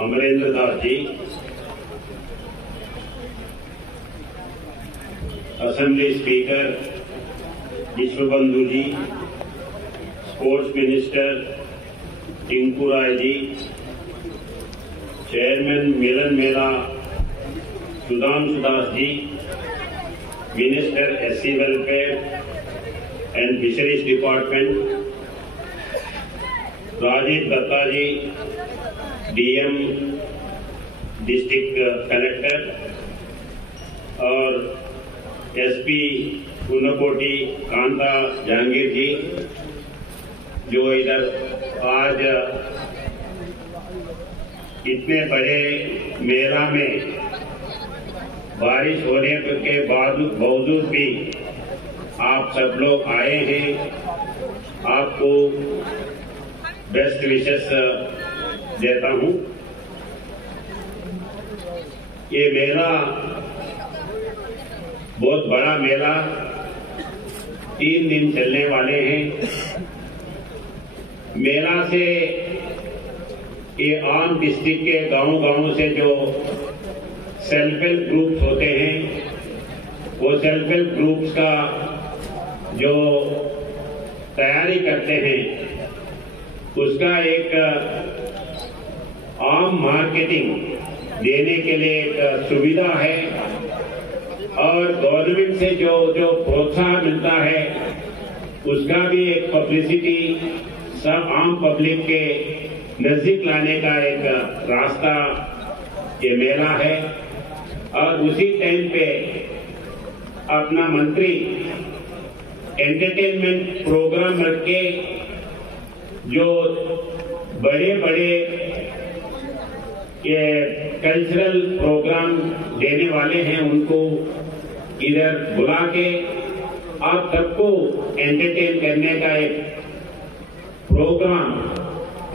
Amarendra Das ji, assembly speaker Vishwabandhu ji, sports minister Tinku Rai ji, chairman Milan Mela Sudhanshu Das ji, minister SC welfare and fisheries department Rajiv Datta ji, DM district collector और SP Unakoti Kanta Jahangir ji, जो इधर आज इतने बड़े मेला में बारिश होने के बावजूद भी आप सब लोग आए हैं। आपको बेस्ट विशेस देता हूं। ये मेला बहुत बड़ा मेला 3 दिन चलने वाले हैं। मेला से ये आम डिस्ट्रिक्ट के गांव से जो सेल्फ हेल्प ग्रुप्स होते हैं, वो सेल्फ हेल्प ग्रुप्स का जो तैयारी करते हैं, उसका एक आम मार्केटिंग देने के लिए एक सुविधा है और गवर्नमेंट से जो प्रोत्साहन मिलता है, उसका भी एक पब्लिसिटी सब आम पब्लिक के नजदीक लाने का एक रास्ता ये मेला है। और उसी टाइम पे अपना मंत्री एंटरटेनमेंट प्रोग्राम रख के जो बड़े बड़े ये कल्चरल प्रोग्राम देने वाले हैं, उनको इधर बुला के आप सबको एंटरटेन करने का एक प्रोग्राम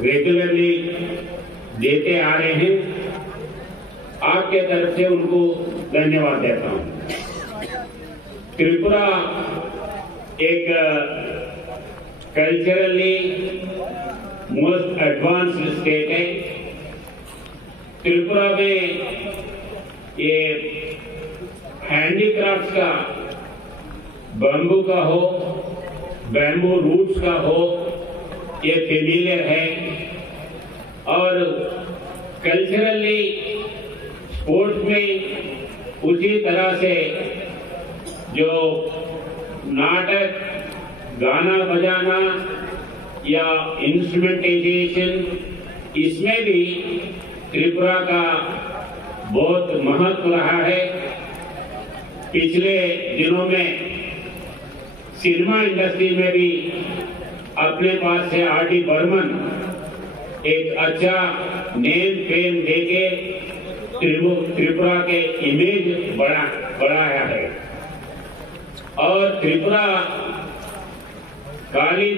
रेगुलरली देते आ रहे हैं। आपके तरफ से उनको धन्यवाद देता हूं। त्रिपुरा एक कल्चरली मोस्ट एडवांस्ड स्टेट है। त्रिपुरा में ये हैंडीक्राफ्ट का, बम्बू का हो, बैम्बू रूट्स का हो, ये फेमिलियर है। और कल्चरली स्पोर्ट्स में उसी तरह से जो नाटक, गाना बजाना या इंस्ट्रूमेंटेशन, इसमें भी त्रिपुरा का बहुत महत्व रहा है। पिछले दिनों में सिनेमा इंडस्ट्री में भी अपने पास से आर.डी. बर्मन एक अच्छा नेम फेम देके त्रिपुरा के इमेज बढ़ाया है। और त्रिपुरा खाली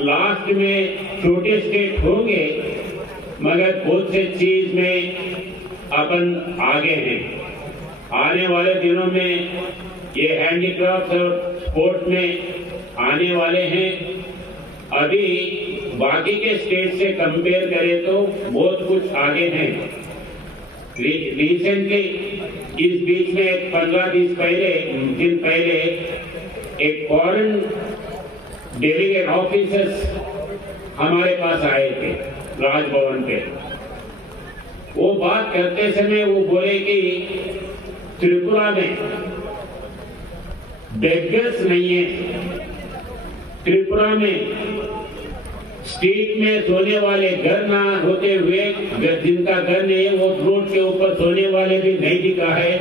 लास्ट में छोटे स्टेट होंगे, मगर बहुत से चीज में अपन आगे हैं। आने वाले दिनों में ये हैंडीक्राफ्ट और स्पोर्ट्स में आने वाले हैं। अभी बाकी के स्टेट से कंपेयर करें तो बहुत कुछ आगे हैं। रिसेंटली इस बीच में 15 दिन पहले एक फॉरेन डेलीगेट ऑफिसर्स हमारे पास आए थे राजभवन पे। वो बात करते समय वो बोले कि त्रिपुरा में बेगर्स नहीं है। त्रिपुरा में स्ट्रीट में सोने वाले घर ना होते हुए, जिनका घर नहीं है वो रोड के ऊपर सोने वाले भी नहीं दिखा है।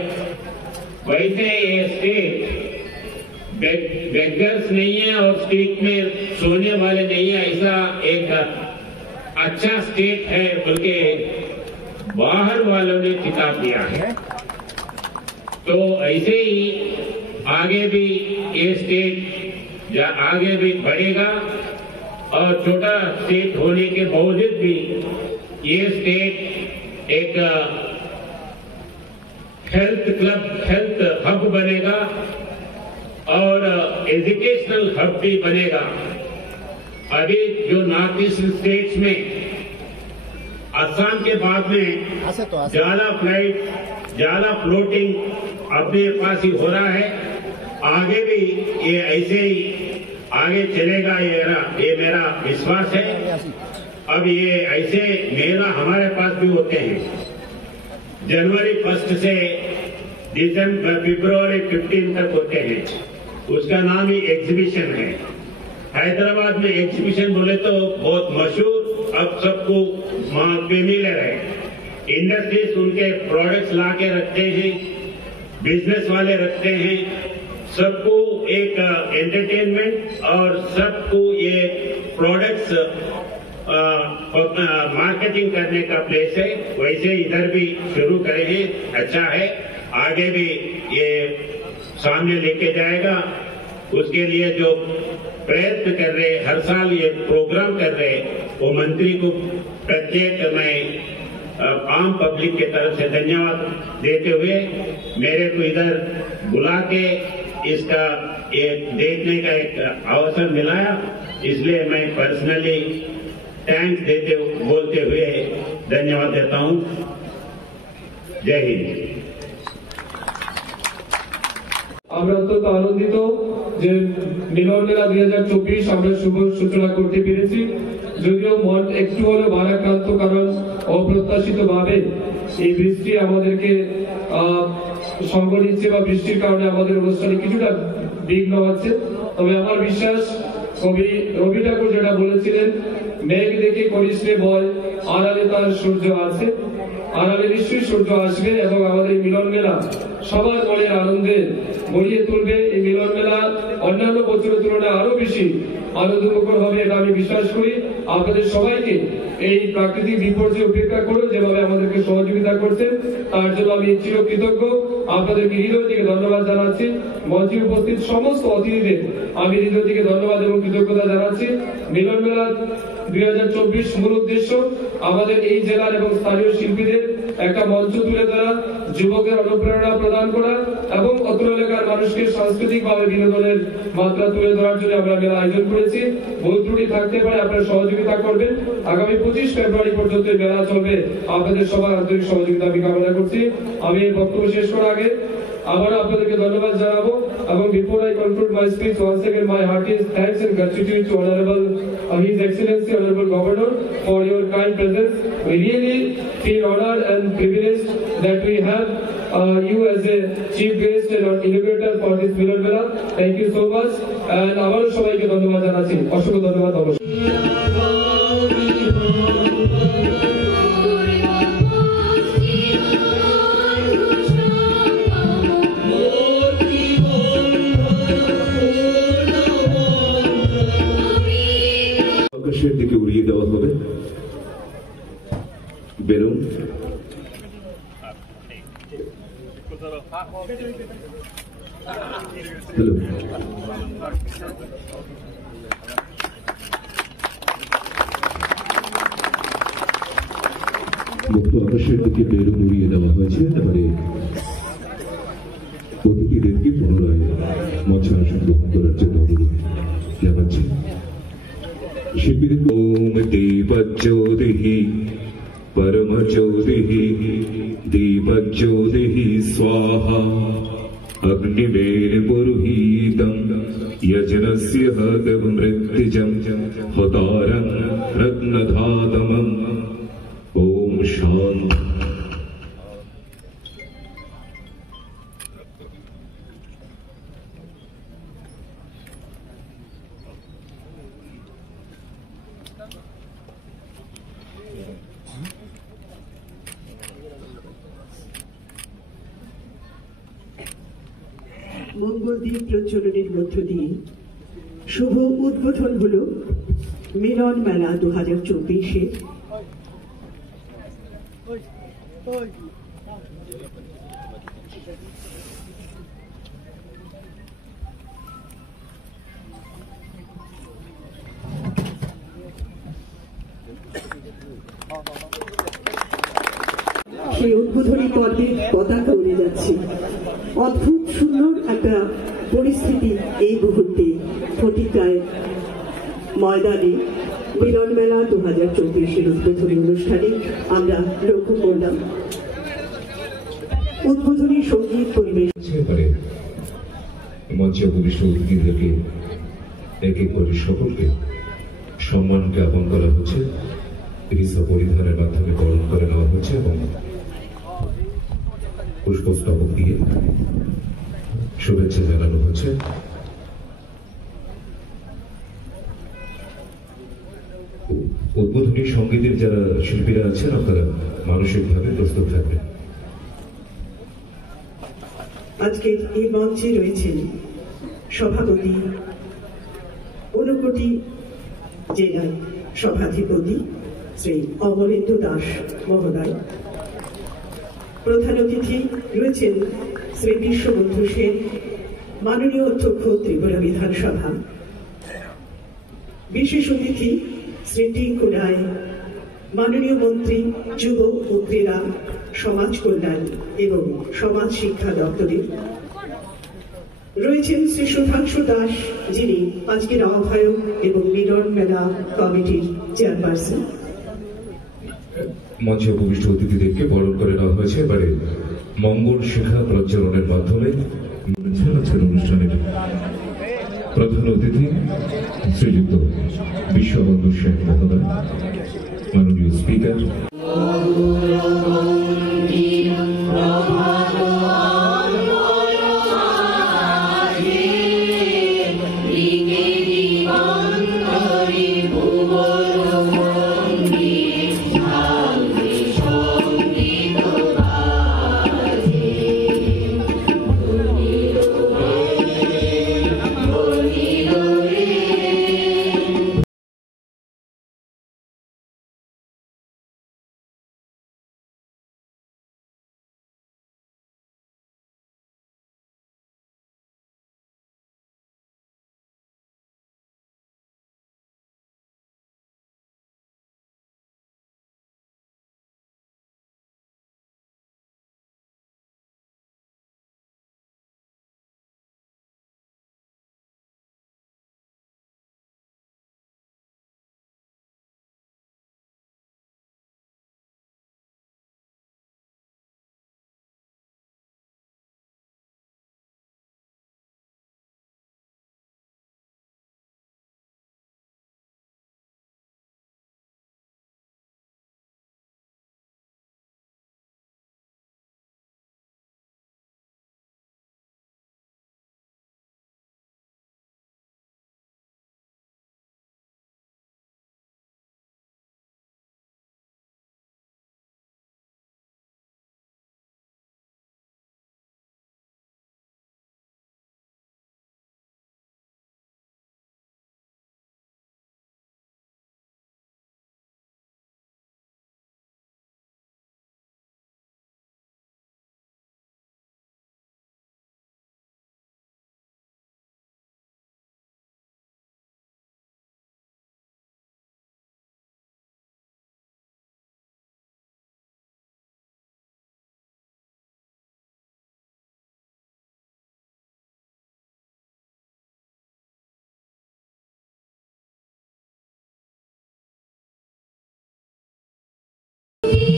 वैसे ये स्टेट बेगर्स नहीं है और स्ट्रीट में सोने वाले नहीं है, ऐसा एक अच्छा स्टेट है, बल्कि बाहर वालों ने खिताब दिया है। तो ऐसे ही आगे भी ये स्टेट आगे भी बढ़ेगा और छोटा स्टेट होने के बावजूद भी ये स्टेट एक हेल्थ हब बनेगा और एजुकेशनल हब भी बनेगा। अभी जो नॉर्थ ईस्ट स्टेट्स में असम के बाद में जाला फ्लोटिंग अपने पास ही हो रहा है। आगे भी ये ऐसे ही आगे चलेगा, ये मेरा विश्वास है। अब ये ऐसे मेला हमारे पास भी होते हैं। जनवरी 1 से फरवरी 15 तक होते हैं। उसका नाम ही एग्जीबिशन है। हैदराबाद में एग्जीबिशन बोले तो बहुत मशहूर, अब सबको फेमिलियर है। इंडस्ट्रीज उनके प्रोडक्ट्स ला के रखते हैं, बिजनेस वाले रखते हैं, सबको एक एंटरटेनमेंट और सबको ये प्रोडक्ट्स मार्केटिंग करने का प्लेस है। वैसे इधर भी शुरू करेंगे, अच्छा है। आगे भी ये सामने लेके जाएगा। उसके लिए जो प्रयत्न कर रहे, हर साल ये प्रोग्राम कर रहे, वो मंत्री को प्रत्येक मैं आम पब्लिक के तरफ से धन्यवाद देते हुए मेरे को इधर बुला के इसका एक देखने का एक अवसर मिलाया, इसलिए मैं पर्सनली थैंक्स बोलते हुए धन्यवाद देता हूं। जय हिंद। আমরা অত্যন্ত আনন্দিত যে মিলন মেলা 2024 আমরা শুভ সূচনা করতে পেরেছি। যদিও মন একটু হলেও ভারাক্রান্ত, কারণ অপ্রত্যাশিতভাবে এই বৃষ্টি আমাদেরকে সঙ্গ দিচ্ছে বা বৃষ্টির কারণে আমাদের অনুষ্ঠানে কিছুটা বিঘ্ন হচ্ছে। তবে আমার বিশ্বাস কবি রবি ঠাকুর যেটা বলেছিলেন, মেঘ দেখে করিস রে ভয়, আড়ালে তার সূর্য আছে। আড়ালে নিশ্চয়ই সূর্য আসবে এবং আমাদের মিলন মেলা সবার মনের আনন্দে ভরিয়ে তুলবে। এই মিলন মেলা অন্যান্য বছরের তুলনায় আরো বেশি আনন্দমুখর হবে, এটা আমি বিশ্বাস করি। আপনাদের সবাইকে এই প্রাকৃতিক বিপর্যয় উপেক্ষা করে যেভাবে আমাদেরকে সহযোগিতা করছেন তার জন্য আমি চিরকৃতজ্ঞ। আপনাদেরকে হৃদয় থেকে ধন্যবাদ জানাচ্ছি। মঞ্চে উপস্থিত সমস্ত অতিথিদের আমি হৃদয় থেকে ধন্যবাদ এবং কৃতজ্ঞতা জানাচ্ছি। মিলন মেলা 2024 মূল উদ্দেশ্য আমাদের এই জেলার এবং স্থানীয় শিল্পীদের একটা মঞ্চ তুলে ধরা, যুবকের অনুপ্রেরণা প্রদান করা এবং অত্র এলাকার মানুষকে সাংস্কৃতিক ভাবে বিনোদনের মাত্রা তুলে ধরার জন্য আমরা মেলা আয়োজন করেছি। ভুল ত্রুটি থাকতে পারে, আপনারা সহযোগিতা করবেন। আগামী 25 ফেব্রুয়ারি পর্যন্ত মেলা চলবে, আপনাদের সবার আন্তরিক সহযোগিতা আমি কামনা করছি। আমি এই বক্তব্য শেষ করার আগে আবার আপনাদেরকে ধন্যবাদ জানাবো এবং before I conclude my speech, once again my heartiest thanks and gratitude to Honorable His Excellency Honorable Governor for your kind presence. We really feel honored and privileged that we have you as a chief guest and innovator for this Milan Mela. Thank you so much and আবারও সবাইকে ধন্যবাদ জানাচ্ছি। অসংখ্য ধন্যবাদ। আকাশের দিকে উড়িয়ে দেওয়া হবে বেলুন। হ্যালো, মুক্ত আকাশের দিকে বেলুন উড়িয়ে দেওয়া হয়েছে। এবারে অতিথিদেরকে পুনরায় মঞ্চে আসন গ্রহণ করার জন্য অনুরোধ জানাচ্ছি। शिविर ओम दीपज्योतिहि परमज्योतिहि दीपज्योतिहि स्वाहा अग्निवेन पुरोहितं यजनस्य हतव मृत्युजं होतारं रत्नधातमम् ओम शांति। মঙ্গলদ্বীপ প্রচলনের মধ্য দিয়ে শুভ উদ্বোধন হল মিলন মেলা 2024-এর। সেই উদ্বোধনী পর্বে পতাকা উড়ে যাচ্ছে। অদ্ভুত সুন্দর একটা পরিস্থিতি এই মুহূর্তে ফটিকায় ময়দানে মিলন মেলা 2024-এর উদ্বোধনী অনুষ্ঠানে আমরা লক্ষ্য করলাম উদ্বোধনী সঙ্গীত পরিবেশ এবারে মঞ্চে উপবিষ্ট অতিথিদেরকে এক এক করে সকলকে সম্মান জ্ঞাপন করা হচ্ছে, রিসা পরিধানের মাধ্যমে বরণ করে নেওয়া হচ্ছে এবং পুষ্পস্তবক দিয়ে শুভেচ্ছা জানানো হচ্ছে। উদ্বোধনী সঙ্গীতের যারা শিল্পীরা আছেন আপনারা মানসিকভাবে প্রস্তুত থাকবেন। আজকে এই মঞ্চে রয়েছেন সভাপতি, ঊনকোটি জেলার সভাধিপতি শ্রী অমরেন্দু দাস মহোদয়। প্রধান অতিথি রয়েছেন শ্রী বিশ্ববন্ধু সেন, মাননীয় অধ্যক্ষ ত্রিপুরা বিধানসভা। বিশেষ অতিথি শ্রী টিঙ্কু রায়, মাননীয় মন্ত্রী যুব ও ক্রীড়া, সমাজ কল্যাণ এবং সমাজ শিক্ষা দপ্তরের। রয়েছেন শ্রী সুধাংশু দাস, যিনি আজকের আহ্বায়ক এবং মিলন মেলা কমিটির চেয়ারপারসন। মঞ্চে উপবিষ্ট অতিথিদেরকে বরণ করে নেওয়া হয়েছে। এবারে মঙ্গল শিখা প্রজ্বলনের মাধ্যমে আজকের অনুষ্ঠানের প্রধান অতিথি শ্রীযুক্ত বিশ্ববন্ধু সেন মহোদয়, মাননীয় স্পিকার।